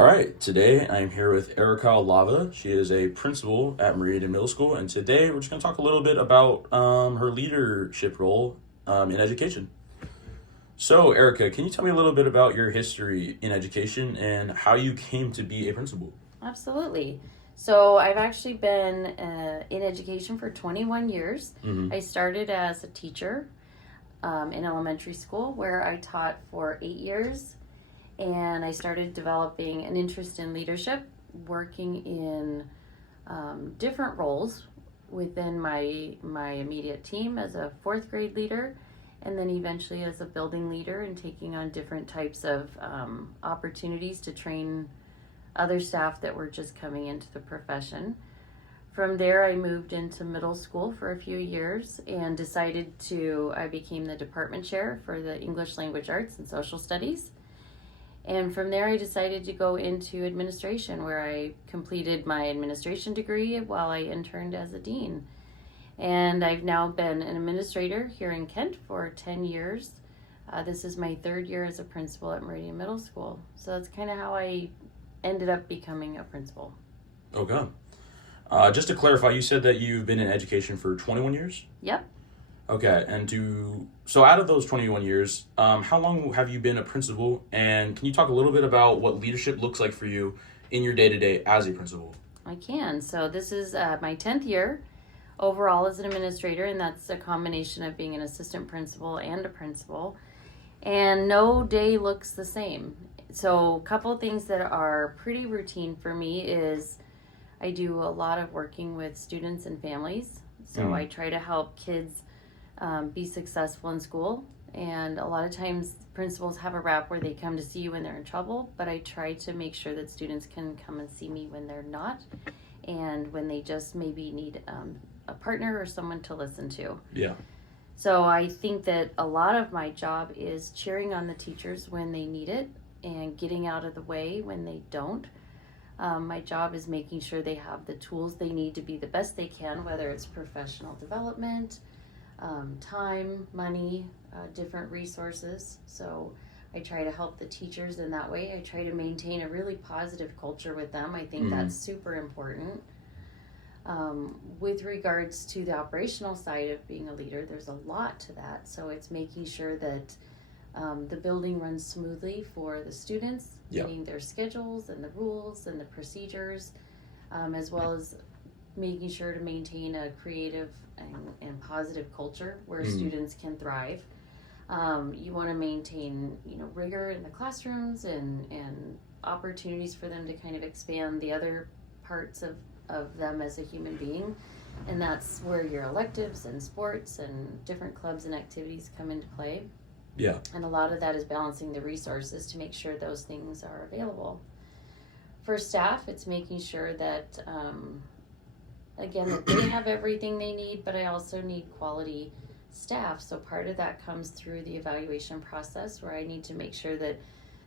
All right, today I'm here with Makai Aulava. She is a principal at Meridian Middle School, and today we're just going to talk a little bit about her leadership role in education. So, Erica, can you tell me a little bit about your history in education and how you came to be a principal? Absolutely. So I've actually been in education for 21 years. Mm-hmm. I started as a teacher in elementary school where I taught for 8 years. And I started developing an interest in leadership, working in different roles within my immediate team as a fourth grade leader, and then eventually as a building leader and taking on different types of opportunities to train other staff that were just coming into the profession. From there, I moved into middle school for a few years and I became the department chair for the English Language Arts and Social Studies. And from there, I decided to go into administration, where I completed my administration degree while I interned as a dean. And I've now been an administrator here in Kent for 10 years. This is my third year as a principal at Meridian Middle School. So that's kind of how I ended up becoming a principal. Okay. Just to clarify, you said that you've been in education for 21 years? Yep. Okay, so out of those 21 years, how long have you been a principal, and can you talk a little bit about what leadership looks like for you in your day-to-day as a principal? I can. So this is my 10th year overall as an administrator, and that's a combination of being an assistant principal and a principal, and no day looks the same. So a couple of things that are pretty routine for me is I do a lot of working with students and families. So I try to help kids be successful in school, and a lot of times principals have a rap where they come to see you when they're in trouble, but I try to make sure that students can come and see me when they're not, and when they just maybe need a partner or someone to listen to. Yeah. So I think that a lot of my job is cheering on the teachers when they need it and getting out of the way when they don't. My job is making sure they have the tools they need to be the best they can, whether it's professional development, time, money, different resources. So I try to help the teachers in that way. I try to maintain a really positive culture with them. I think that's super important. With regards to the operational side of being a leader, there's a lot to that. So it's making sure that the building runs smoothly for the students, getting their schedules and the rules and the procedures, as well as making sure to maintain a creative and positive culture where students can thrive. You want to maintain, rigor in the classrooms and opportunities for them to kind of expand the other parts of them as a human being. And that's where your electives and sports and different clubs and activities come into play. Yeah. And a lot of that is balancing the resources to make sure those things are available. For staff, it's making sure that again, that they have everything they need, but I also need quality staff. So part of that comes through the evaluation process, where I need to make sure that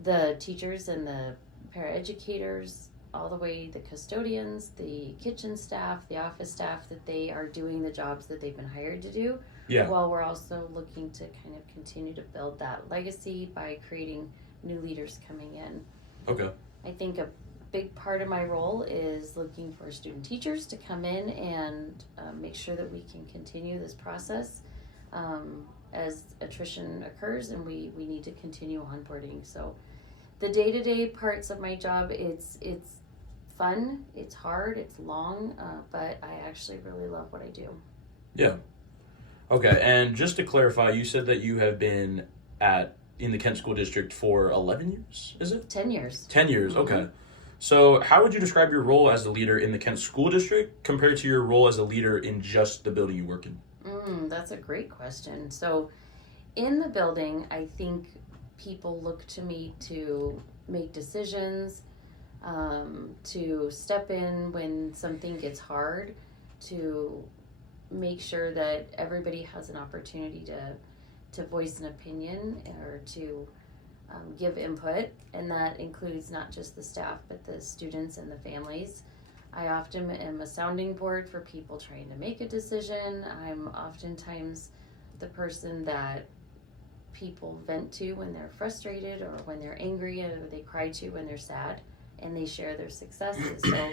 the teachers and the paraeducators, all the way the custodians, the kitchen staff, the office staff, that they are doing the jobs that they've been hired to do. Yeah. While we're also looking to kind of continue to build that legacy by creating new leaders coming in. Okay. I think a big part of my role is looking for student teachers to come in and make sure that we can continue this process as attrition occurs, and we need to continue onboarding. So the day-to-day parts of my job, it's fun, it's hard, it's long, but I actually really love what I do. Yeah. Okay, and just to clarify, you said that you have been in the Kent School District for 11 years, is it? 10 years. 10 years, okay. So how would you describe your role as a leader in the Kent School District compared to your role as a leader in just the building you work in? That's a great question. So in the building, I think people look to me to make decisions, to step in when something gets hard, to make sure that everybody has an opportunity to voice an opinion or to give input, and that includes not just the staff but the students and the families. I often am a sounding board for people trying to make a decision. I'm oftentimes the person that people vent to when they're frustrated or when they're angry, or they cry to when they're sad. and they share their successes. So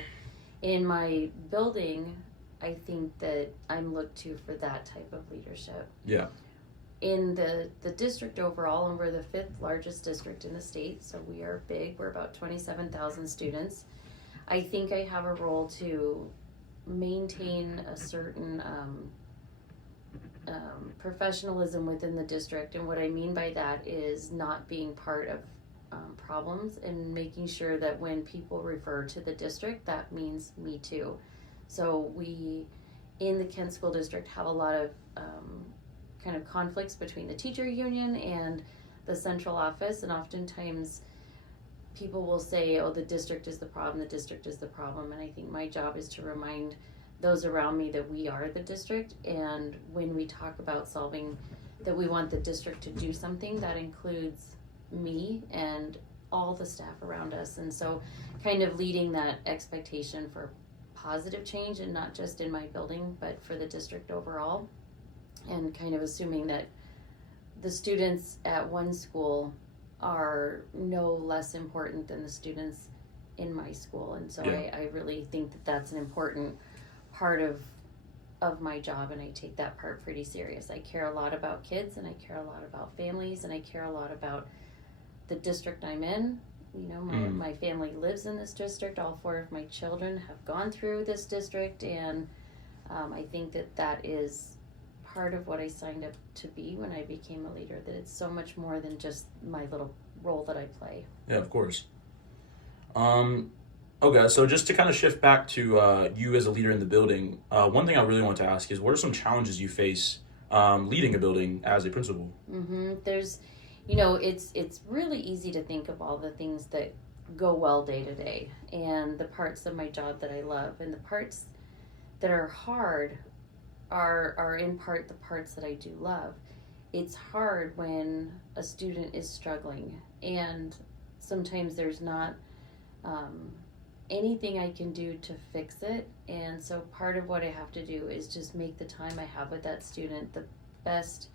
in my building, I think that I'm looked to for that type of leadership. Yeah. In the district overall, and we're the 5th largest district in the state, so we are big. We're about 27,000 students. I think I have a role to maintain a certain professionalism within the district, and what I mean by that is not being part of problems and making sure that when people refer to the district, that means me too. So we, in the Kent School District, have a lot of kind of conflicts between the teacher union and the central office, and oftentimes people will say, oh, the district is the problem, the district is the problem, and I think my job is to remind those around me that we are the district, and when we talk about solving that we want the district to do something, that includes me and all the staff around us. And so kind of leading that expectation for positive change, and not just in my building but for the district overall, and kind of assuming that the students at one school are no less important than the students in my school. And so I really think that that's an important part of my job, and I take that part pretty serious. I care a lot about kids, and I care a lot about families, and I care a lot about the district I'm in. You know, my family lives in this district. All 4 of my children have gone through this district, and I think that that is part of what I signed up to be when I became a leader, that it's so much more than just my little role that I play. Yeah, of course. Okay, so just to kind of shift back to you as a leader in the building, one thing I really want to ask is, what are some challenges you face leading a building as a principal? There's, you know, it's really easy to think of all the things that go well day to day, and the parts of my job that I love, and the parts that are hard are in part the parts that I do love. It's hard when a student is struggling, and sometimes there's not anything I can do to fix it, and so part of what I have to do is just make the time I have with that student the best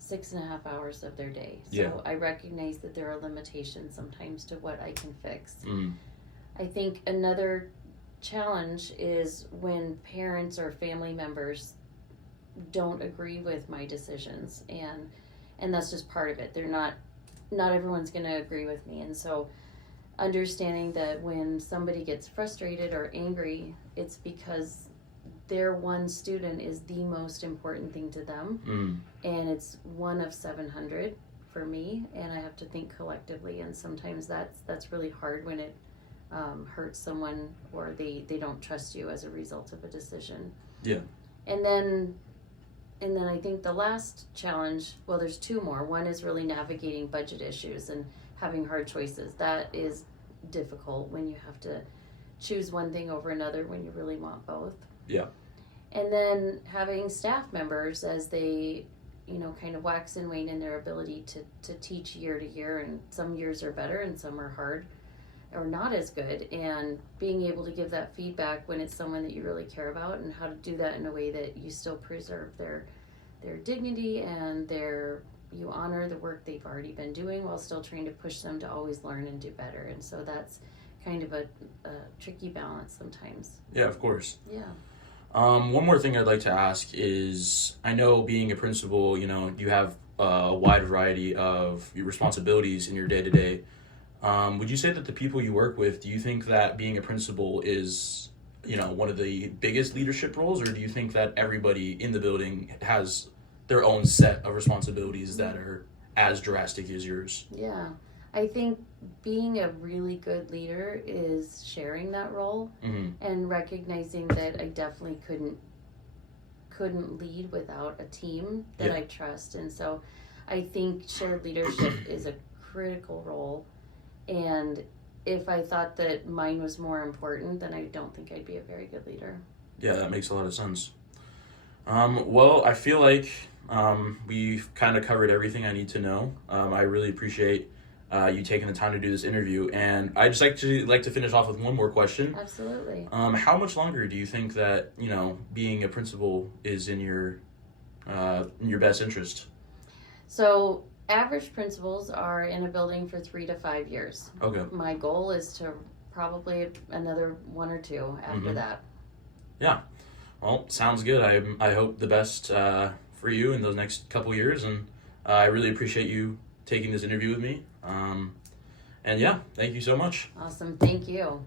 6.5 hours of their day. So I recognize that there are limitations sometimes to what I can fix. I think another challenge is when parents or family members don't agree with my decisions, and that's just part of it. They're not everyone's going to agree with me, and so understanding that when somebody gets frustrated or angry, it's because their one student is the most important thing to them, and it's one of 700 for me, and I have to think collectively, and sometimes that's really hard when it hurts someone, or they don't trust you as a result of a decision. And then I think the last challenge, well, there's 2 more. One is really navigating budget issues and having hard choices. That is difficult when you have to choose one thing over another when you really want both. And then having staff members as they, you know, kind of wax and wane in their ability to teach year to year, and some years are better and some are hard or not as good, and being able to give that feedback when it's someone that you really care about, and how to do that in a way that you still preserve their dignity and you honor the work they've already been doing while still trying to push them to always learn and do better. And so that's kind of a tricky balance sometimes. Yeah, of course. Yeah. One more thing I'd like to ask is, I know being a principal, you know, you have a wide variety of responsibilities in your day-to-day. Would you say that the people you work with, do you think that being a principal is, you know, one of the biggest leadership roles, or do you think that everybody in the building has their own set of responsibilities that are as drastic as yours? Yeah, I think being a really good leader is sharing that role, and recognizing that I definitely couldn't lead without a team that I trust. And so I think shared leadership is a critical role, and if I thought that mine was more important, then I don't think I'd be a very good leader. Yeah, that makes a lot of sense. Well, I feel like we've kind of covered everything I need to know. I really appreciate you taking the time to do this interview, and I'd just like to finish off with one more question. Absolutely. How much longer do you think that, you know, being a principal is in your best interest? So average principals are in a building for 3 to 5 years. Okay. My goal is to probably another 1 or 2 after that. Yeah. Well, sounds good. I hope the best for you in those next couple years, and I really appreciate you taking this interview with me. And yeah, thank you so much. Awesome. Thank you.